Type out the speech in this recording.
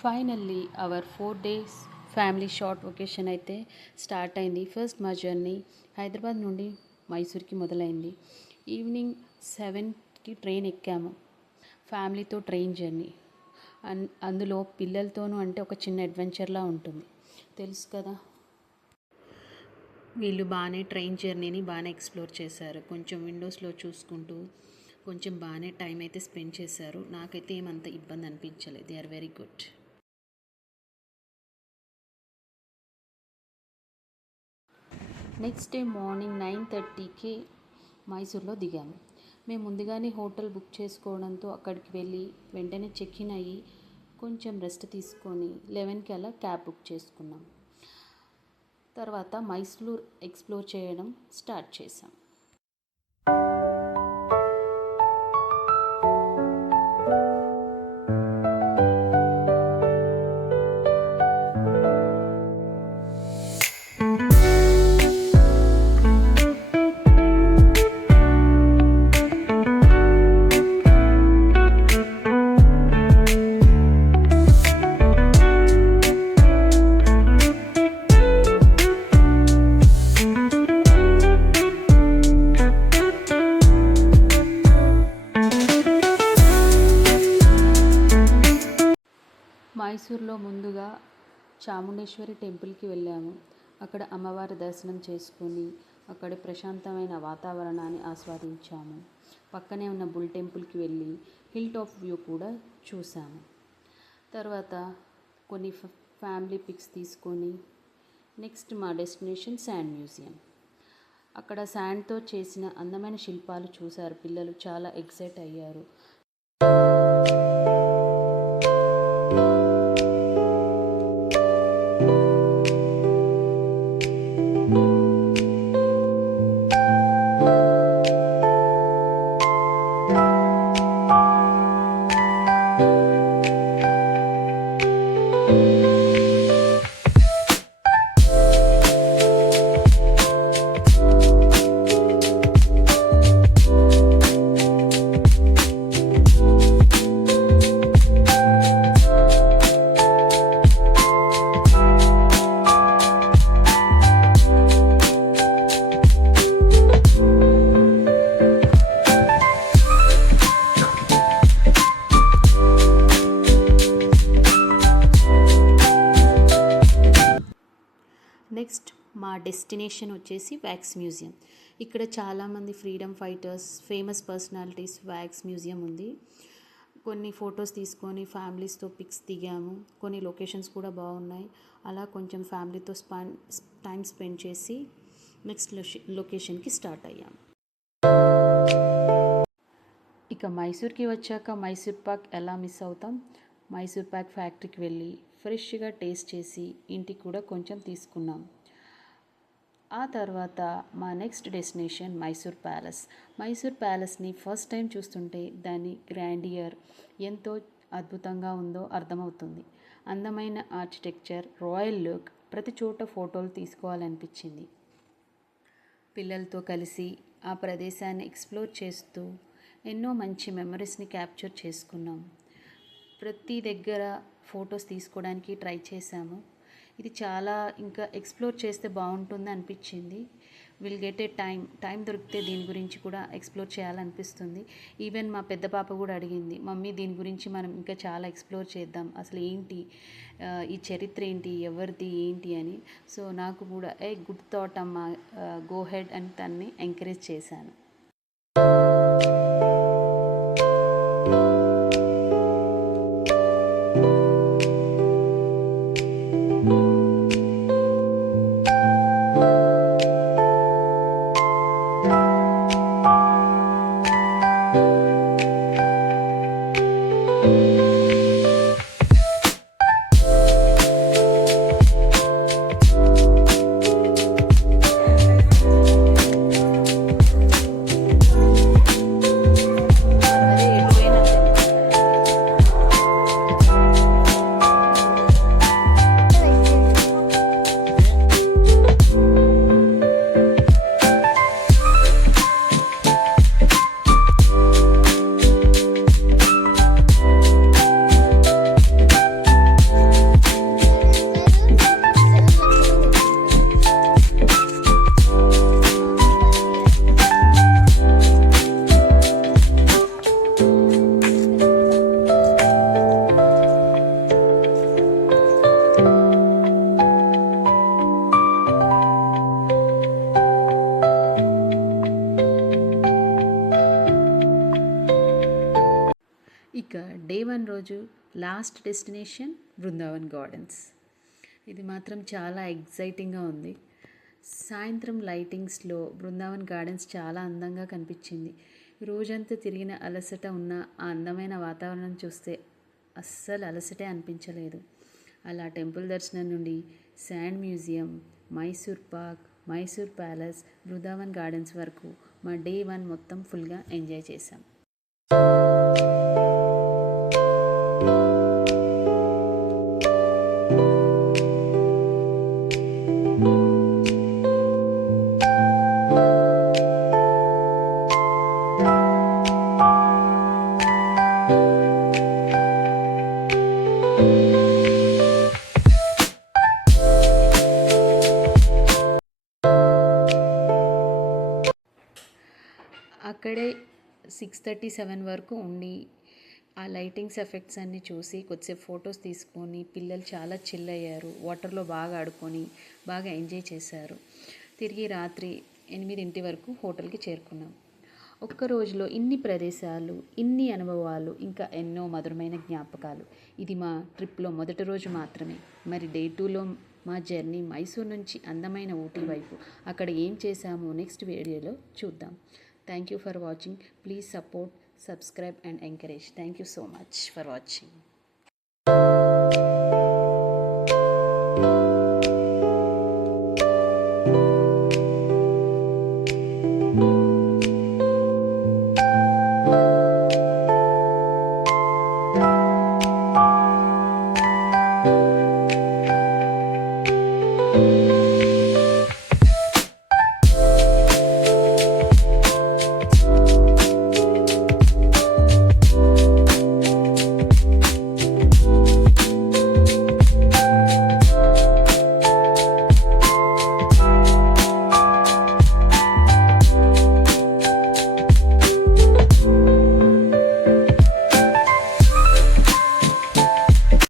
Finally hour 4 days family short vacation అయితే start అయింది. First మా జర్నీ హైదరాబాద్ నుండి మైసూర్కి మొదలైంది. ఈవినింగ్ 7కి ట్రైన్ ఎక్కాము. ఫ్యామిలీతో ట్రైన్ జర్నీ అందులో పిల్లలతోనూ అంటే ఒక చిన్న అడ్వెంచర్లా ఉంటుంది, తెలుసు కదా. వీళ్ళు బాగానే ట్రైన్ జర్నీని బాగానే ఎక్స్ప్లోర్ చేశారు. కొంచెం విండోస్లో చూసుకుంటూ కొంచెం బాగానే టైం అయితే స్పెండ్ చేశారు. నాకైతే ఏమంత ఇబ్బంది అనిపించలేదు. They are very good. Next day morning 9:30కి మైసూర్లో దిగాము. మేము ముందుగానే హోటల్ బుక్ చేసుకోవడంతో అక్కడికి వెళ్ళి వెంటనే చెక్ ఇన్ అయ్యి కొంచెం రెస్ట్ తీసుకొని 11కి అలా క్యాబ్ బుక్ చేసుకున్నాం. తర్వాత మైసూర్ ఎక్స్ప్లోర్ చేయడం స్టార్ట్ చేసాం. మైసూర్లో ముందుగా చాముండేశ్వరి టెంపుల్కి వెళ్ళాము. అక్కడ అమ్మవారి దర్శనం చేసుకొని అక్కడ ప్రశాంతమైన వాతావరణాన్ని ఆస్వాదించాము. పక్కనే ఉన్న బుల్ టెంపుల్కి వెళ్ళి హిల్ టాప్ వ్యూ కూడా చూసాము. తర్వాత కొన్ని ఫ్యామిలీ పిక్స్ తీసుకొని నెక్స్ట్ మా డెస్టినేషన్ శాండ్ మ్యూజియం. అక్కడ శాండ్తో చేసిన అందమైన శిల్పాలు చూశారు పిల్లలు, చాలా ఎక్సైట్ అయ్యారు. నెక్స్ట్ మా డెస్టినేషన్ వచ్చేసి వ్యాక్స్ మ్యూజియం. ఇక్కడ చాలామంది freedom fighters, famous personalities wax museum ఉంది. కొన్ని ఫొటోస్ తీసుకొని ఫ్యామిలీస్తో పిక్స్ దిగాము. కొన్ని లొకేషన్స్ కూడా బాగున్నాయి. అలా కొంచెం ఫ్యామిలీతో టైం స్పెండ్ చేసి నెక్స్ట్ లొకేషన్కి స్టార్ట్ అయ్యాము. ఇక మైసూర్కి వచ్చాక మైసూర్ పాక్ ఎలా మిస్ అవుతాం. మైసూర్ పాక్ ఫ్యాక్టరీకి వెళ్ళి ఫ్రెష్గా టేస్ట్ చేసి ఇంటికి కూడా కొంచెం తీసుకున్నాం. ఆ తర్వాత మా next destination Mysore palace. Mysore ప్యాలెస్ని ఫస్ట్ టైం చూస్తుంటే దాని గ్రాండియర్ ఎంతో అద్భుతంగా ఉందో అర్థమవుతుంది. అందమైన ఆర్కిటెక్చర్, రాయల్ లుక్, ప్రతి చోట ఫోటోలు తీసుకోవాలనిపించింది. పిల్లలతో కలిసి ఆ ప్రదేశాన్ని ఎక్స్ప్లోర్ చేస్తూ ఎన్నో మంచి మెమరీస్ని క్యాప్చర్ చేసుకున్నాం. ప్రతి దగ్గర ఫొటోస్ తీసుకోవడానికి ట్రై చేశాము. ఇది చాలా ఇంకా ఎక్స్ప్లోర్ చేస్తే బాగుంటుంది అనిపించింది. విల్ గెట్ ఏ టైం దొరికితే దీని గురించి కూడా ఎక్స్ప్లోర్ చేయాలనిపిస్తుంది. ఈవెన్ మా పెద్ద పాప కూడా అడిగింది, మమ్మీ దీని గురించి మనం ఇంకా చాలా ఎక్స్ప్లోర్ చేద్దాం, అసలు ఏంటి ఈ చరిత్ర ఏంటి, ఎవరిది ఏంటి అని. సో నాకు కూడా గుడ్ థాట్ అమ్మా, గో హెడ్ అని తన్ని ఎంకరేజ్ చేశాను. Last destination Brindavan gardens. ఇది మాత్రం చాలా ఎగ్జైటింగ్గా ఉంది. సాయంత్రం లైటింగ్స్లో బృందావన్ గార్డెన్స్ చాలా అందంగా కనిపించింది. రోజంతా తిరిగిన అలసట ఉన్న ఆ అందమైన వాతావరణం చూస్తే అస్సలు అలసటే అనిపించలేదు. అలా టెంపుల్ దర్శనం నుండి sand museum, Mysore Pak, Mysore palace, Brindavan gardens వరకు మా డే 1 మొత్తం ఫుల్గా ఎంజాయ్ చేశాం. అక్కడే 6:37 వరకు ఉండి ఆ లైటింగ్స్ ఎఫెక్ట్స్ అన్నీ చూసి కొద్దిసేపు ఫొటోస్ తీసుకొని పిల్లలు చాలా చిల్ అయ్యారు. వాటర్లో బాగా ఆడుకొని బాగా ఎంజాయ్ చేశారు. తిరిగి రాత్రి 8 వరకు హోటల్కి చేరుకున్నాం. ఒక్క రోజులో ఇన్ని ప్రదేశాలు, ఇన్ని అనుభవాలు, ఇంకా ఎన్నో మధురమైన జ్ఞాపకాలు. ఇది మా ట్రిప్లో మొదటి రోజు మాత్రమే. మరి డే 2లో మా జర్నీ మైసూర్ నుంచి అందమైన ఊటీ వైపు. అక్కడ ఏం చేశామో నెక్స్ట్ వీడియోలో చూద్దాం. Thank you for watching. Please support, subscribe and encourage. Thank you so much for watching.